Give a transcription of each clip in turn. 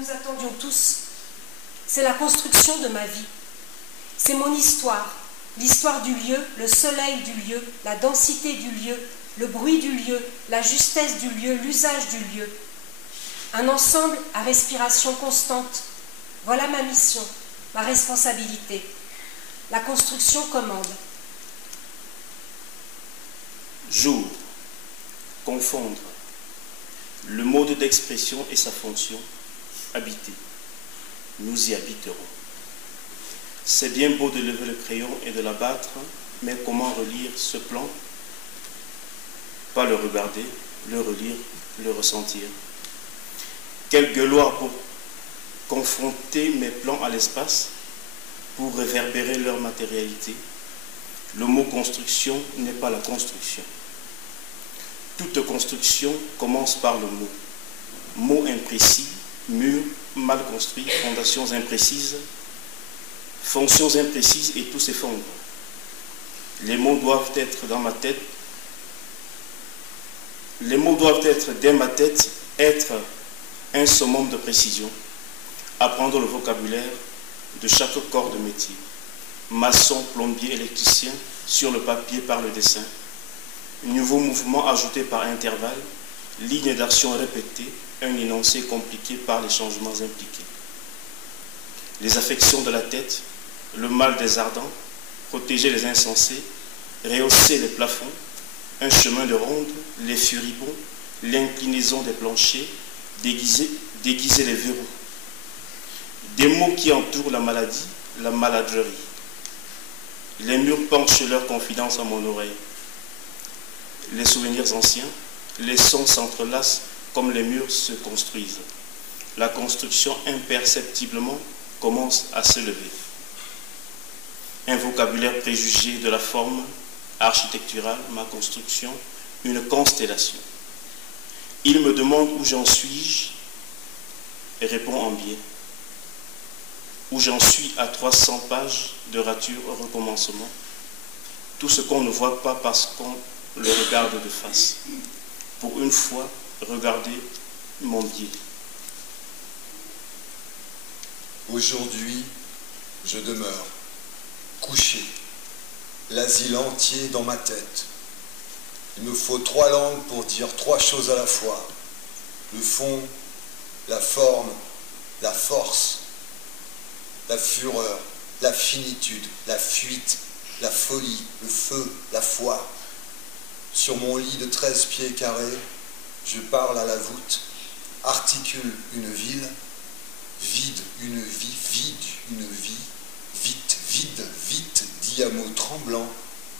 nous attendions tous. C'est la construction de ma vie. C'est mon histoire, l'histoire du lieu, le soleil du lieu, la densité du lieu, le bruit du lieu, la justesse du lieu, l'usage du lieu. Un ensemble à respiration constante. Voilà ma mission, ma responsabilité. La construction commande. Jour, confondre. Le mode d'expression et sa fonction, habiter. Nous y habiterons. C'est bien beau de lever le crayon et de l'abattre, mais comment relire ce plan? Pas le regarder, le relire, le ressentir. Quel gueuloir pour confronter mes plans à l'espace, pour réverbérer leur matérialité. Le mot construction n'est pas la construction. Toute construction commence par le mot. Mot imprécis, mur mal construit, fondations imprécises, fonctions imprécises et tout s'effondre. Les mots doivent être dans ma tête. Les mots doivent être dans ma tête, être un summum de précision, apprendre le vocabulaire de chaque corps de métier. Maçon, plombier, électricien, sur le papier par le dessin. Nouveau mouvement ajouté par intervalle, ligne d'action répétée, un énoncé compliqué par les changements impliqués. Les affections de la tête, le mal des ardents, protéger les insensés, rehausser les plafonds, un chemin de ronde, les furibonds, l'inclinaison des planchers, déguiser les verrous. Des mots qui entourent la maladie, la maladrerie. Les murs penchent leurs confidences à mon oreille. Les souvenirs anciens, les sons s'entrelacent comme les murs se construisent. La construction imperceptiblement commence à se lever. Un vocabulaire préjugé de la forme architecturale, ma construction, une constellation. Il me demande où j'en suis-je et répond en biais. Où j'en suis à 300 pages de rature au recommencement. Tout ce qu'on ne voit pas parce qu'on le regarde de face. Pour une fois, regardez mon biais. Aujourd'hui, je demeure couché, l'asile entier dans ma tête. Il me faut 3 langues pour dire 3 choses à la fois. Le fond, la forme, la force, la fureur, la finitude, la fuite, la folie, le feu, la foi. Sur mon lit de 13 pieds carrés, je parle à la voûte, articule une ville, vide une vie, vide une vie, vite, vide, vite, dit à mots tremblants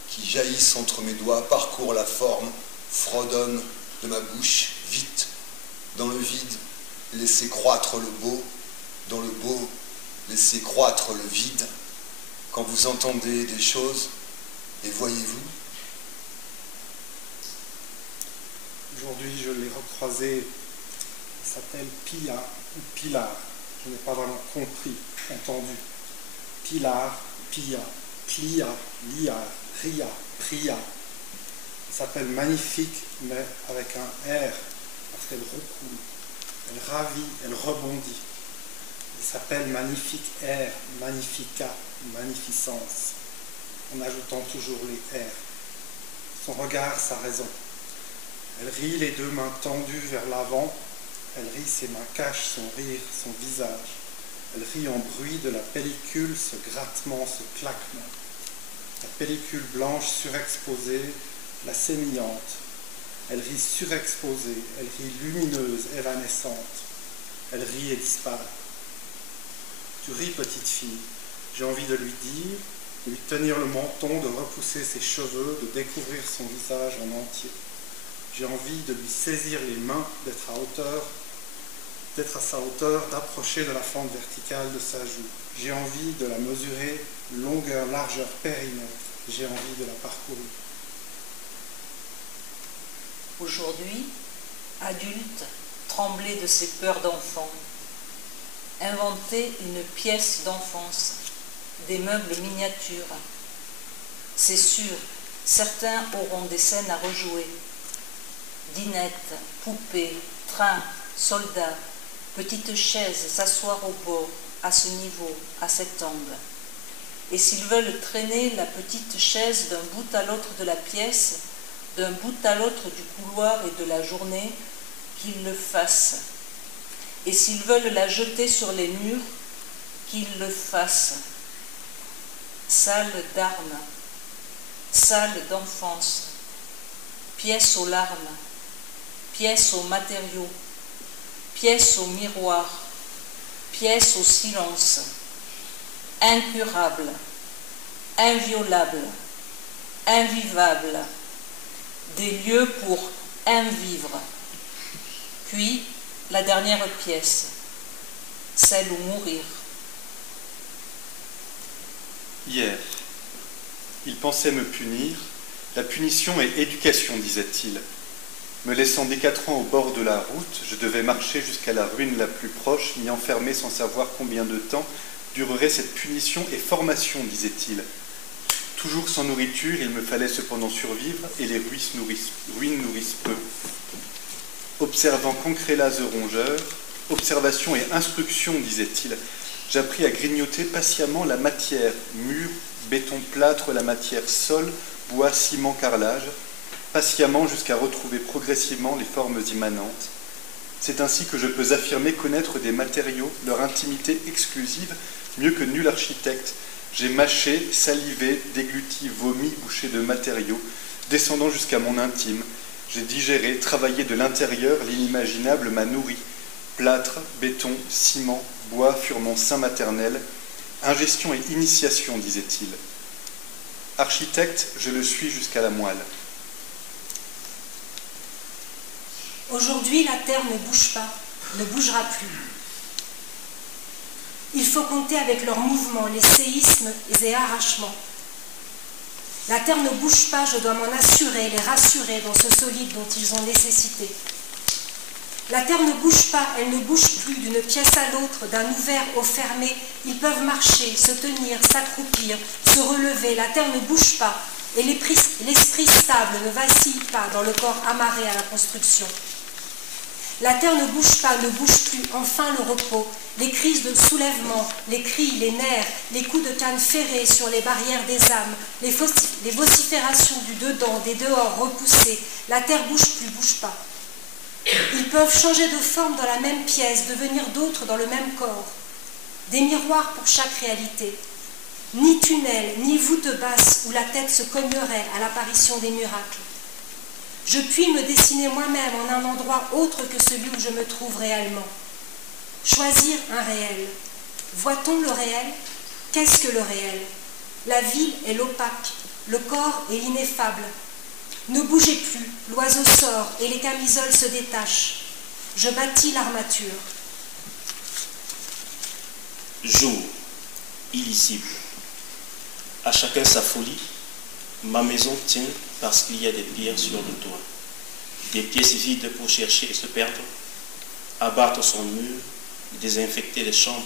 qui jaillissent entre mes doigts, parcourent la forme, fredonnent de ma bouche, vite, dans le vide, laissez croître le beau, dans le beau, laissez croître le vide. Quand vous entendez des choses, les voyez-vous? Aujourd'hui, je l'ai recroisé. Il s'appelle Pia ou Pilar. Je n'ai pas vraiment compris, entendu. Pilar, Pia, Plia, Lia, Ria, Pria. Elle s'appelle Magnifique, mais avec un R, parce qu'elle recoule. Elle ravit, elle rebondit. Elle s'appelle Magnifique R, Magnifica, Magnificence, en ajoutant toujours les R. Son regard, sa raison. Elle rit les 2 mains tendues vers l'avant. Elle rit, ses mains cachent son rire, son visage. Elle rit en bruit de la pellicule, ce grattement, ce claquement. La pellicule blanche surexposée, la sémillante. Elle rit surexposée, elle rit lumineuse, évanescente. Elle rit et disparaît. Tu ris, petite fille. J'ai envie de lui dire, de lui tenir le menton, de repousser ses cheveux, de découvrir son visage en entier. J'ai envie de lui saisir les mains, d'être à sa hauteur, d'approcher de la fente verticale de sa joue. J'ai envie de la mesurer, longueur, largeur, périmètre. J'ai envie de la parcourir. Aujourd'hui, adulte, trembler de ses peurs d'enfant, inventer une pièce d'enfance, des meubles miniatures. C'est sûr, certains auront des scènes à rejouer. Dinette, poupée, train, soldats, petite chaise, s'asseoir au bord, à ce niveau, à cet angle. Et s'ils veulent traîner la petite chaise d'un bout à l'autre de la pièce, d'un bout à l'autre du couloir et de la journée, qu'ils le fassent. Et s'ils veulent la jeter sur les murs, qu'ils le fassent. Salle d'armes, salle d'enfance, pièce aux larmes, pièce aux matériaux, pièce au miroir, pièce au silence, incurable, inviolable, invivable, des lieux pour invivre. Puis la dernière pièce, celle où mourir. Hier, il pensait me punir. La punition est éducation, disait-il. Me laissant dès 4 ans au bord de la route, je devais marcher jusqu'à la ruine la plus proche, m'y enfermer sans savoir combien de temps durerait cette punition et formation, disait-il. Toujours sans nourriture, il me fallait cependant survivre, et les ruines nourrissent peu. Observant cancrélase rongeur, observation et instruction, disait-il, j'appris à grignoter patiemment la matière, mur, béton plâtre, la matière sol, bois, ciment, carrelage, patiemment jusqu'à retrouver progressivement les formes immanentes. C'est ainsi que je peux affirmer connaître des matériaux, leur intimité exclusive, mieux que nul architecte. J'ai mâché, salivé, dégluti, vomi, bouché de matériaux, descendant jusqu'à mon intime. J'ai digéré, travaillé de l'intérieur, l'inimaginable m'a nourri. Plâtre, béton, ciment, bois furent mon sein maternel. Ingestion et initiation, disait-il. Architecte, je le suis jusqu'à la moelle. Aujourd'hui, la terre ne bouge pas, ne bougera plus. Il faut compter avec leurs mouvements, les séismes et arrachements. La terre ne bouge pas, je dois m'en assurer, les rassurer dans ce solide dont ils ont nécessité. La terre ne bouge pas, elle ne bouge plus d'une pièce à l'autre, d'un ouvert au fermé. Ils peuvent marcher, se tenir, s'accroupir, se relever. La terre ne bouge pas et l'esprit stable ne vacille pas dans le corps amarré à la construction. La terre ne bouge pas, ne bouge plus, enfin le repos, les crises de soulèvement, les cris, les nerfs, les coups de canne ferrés sur les barrières des âmes, les vociférations du dedans, des dehors repoussés. La terre bouge plus, bouge pas. Ils peuvent changer de forme dans la même pièce, devenir d'autres dans le même corps. Des miroirs pour chaque réalité. Ni tunnel, ni voûte basse où la tête se cognerait à l'apparition des miracles. Je puis me dessiner moi-même en un endroit autre que celui où je me trouve réellement. Choisir un réel. Voit-on le réel? Qu'est-ce que le réel? La ville est l'opaque, le corps est l'ineffable. Ne bougez plus, l'oiseau sort et les camisoles se détachent. Je bâtis l'armature. Jour, illisible. À chacun sa folie. Ma maison tient parce qu'il y a des pierres sur le toit. Des pièces vides pour chercher et se perdre. Abattre son mur, désinfecter les chambres.